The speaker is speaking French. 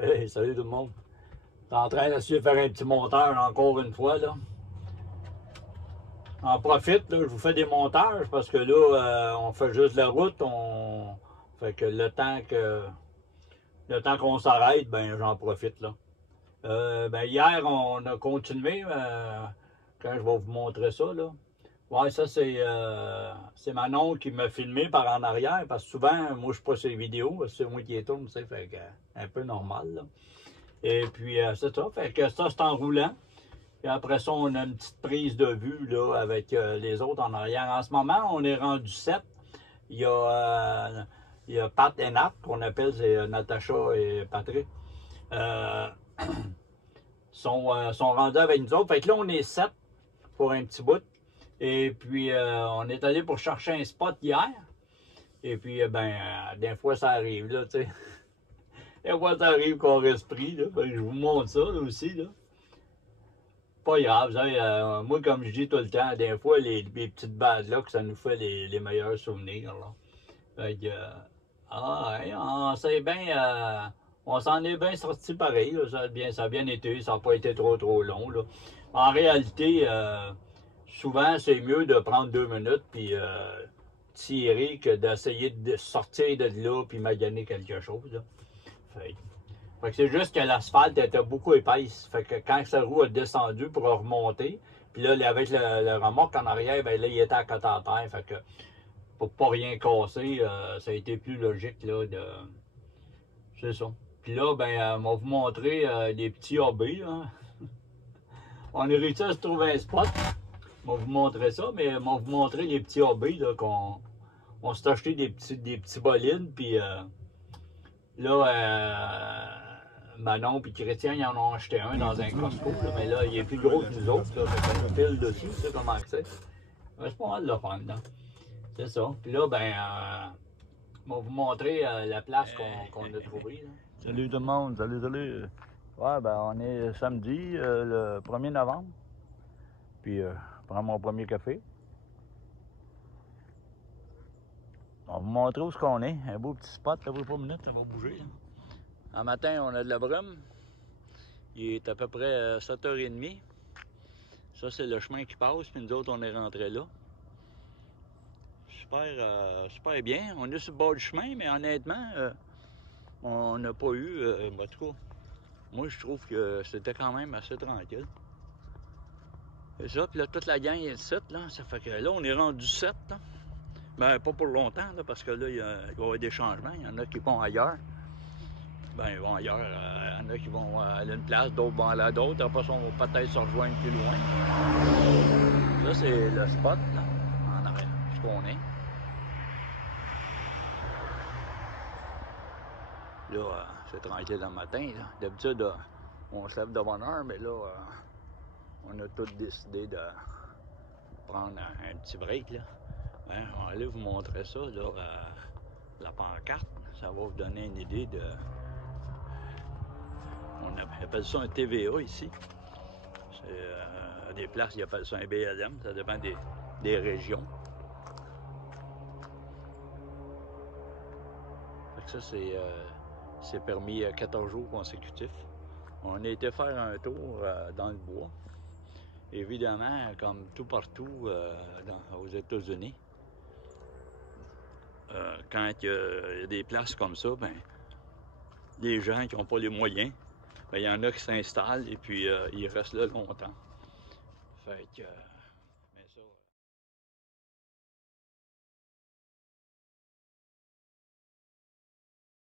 Hey, salut tout le monde. Je suis en train d'essayer de faire un petit montage encore une fois, là. En profite, là, je vous fais des montages parce que là, on fait juste la route. Fait que le temps qu'on s'arrête, ben j'en profite, là. Ben hier, on a continué. Quand je vais vous montrer ça, là. Ouais, ça, c'est Manon qui m'a filmé par en arrière parce que souvent, moi, je suis pas sur les vidéos. C'est moi qui les tourne, tu sais, fait que un peu normal, là. Et puis, c'est ça. Fait que ça, c'est en roulant. Et après ça, on a une petite prise de vue là, avec les autres en arrière. En ce moment, on est rendu 7. Il y a Pat et Nat, qu'on appelle, c'est Natacha et Patrick. Euh, sont rendus avec nous autres. Fait que là, on est 7 pour un petit bout. Et puis, on est allé pour chercher un spot hier. Et puis, des fois, ça arrive, là, tu sais. Des fois, ça arrive qu'on reste pris, là. Fait que je vous montre ça, là, aussi, là. Pas grave, ça, moi, comme je dis tout le temps, des fois, les petites balles là, que ça nous fait les meilleurs souvenirs, là. Fait que, ouais, on s'en est bien sorti pareil, là. Ça a bien été, ça n'a pas été trop long, là. En réalité, souvent, c'est mieux de prendre 2 minutes, puis tirer que d'essayer de sortir de là, puis maganer quelque chose, là. Fait que c'est juste que l'asphalte était beaucoup épaisse. Fait que quand sa roue a descendu pour remonter, puis là, avec le remorque en arrière, ben là, il était à côté à terre. Fait que pour pas rien casser, ça a été plus logique, là, de. C'est ça. Puis là, on va vous montrer les petits AB, là. On a réussi à se trouver un spot. On va vous montrer ça, mais on va vous montrer les petits AB, là, on s'est acheté des petits bolines, puis là, Manon et Chrétien, ils en ont acheté un dans un Costco, là, mais là, il est plus gros que nous autres, là, fait qu'on pile dessus, tu sais comment c'est. C'est pas mal de fun, là. C'est ça. Puis là, on va vous montrer la place qu'on a trouvée, là. Salut tout le monde, salut. Ouais, on est samedi, le 1er novembre. Puis, je prends mon premier café. On va vous montrer où est-ce qu'on est. Un beau petit spot, ça vaut pas une minute, ça va bouger, là. Un matin, on a de la brume. Il est à peu près 7h30. Ça, c'est le chemin qui passe, puis nous autres, on est rentrés là. Super bien. On est sur le bord du chemin, mais honnêtement, on n'a pas eu... en tout cas, moi, je trouve que c'était quand même assez tranquille. C'est ça, puis là, toute la gang est 7, là. Ça fait que là, on est rendu 7, là. Ben, pas pour longtemps, là, parce que là, il va y avoir des changements. Il y en a qui vont ailleurs. Ils vont ailleurs. Il y en a qui vont aller à une place, d'autres vont aller à d'autres. Après ça, on va peut-être se rejoindre plus loin. Ça, c'est le spot, là, en arrière, ce qu'on est. Là, c'est tranquille le matin. D'habitude, on se lève de bonne heure, mais là, on a tous décidé de prendre un petit break, là. On va aller vous montrer ça, là, la pancarte. Ça va vous donner une idée de... On appelle ça un TVA ici. À des places, ils appellent ça un BLM. Ça dépend des régions. Fait que ça, c'est permis 14 jours consécutifs. On a été faire un tour dans le bois. Évidemment, comme tout partout aux États-Unis, quand il y a des places comme ça, les gens qui n'ont pas les moyens, il y en a qui s'installent et puis ils restent là longtemps. Fait que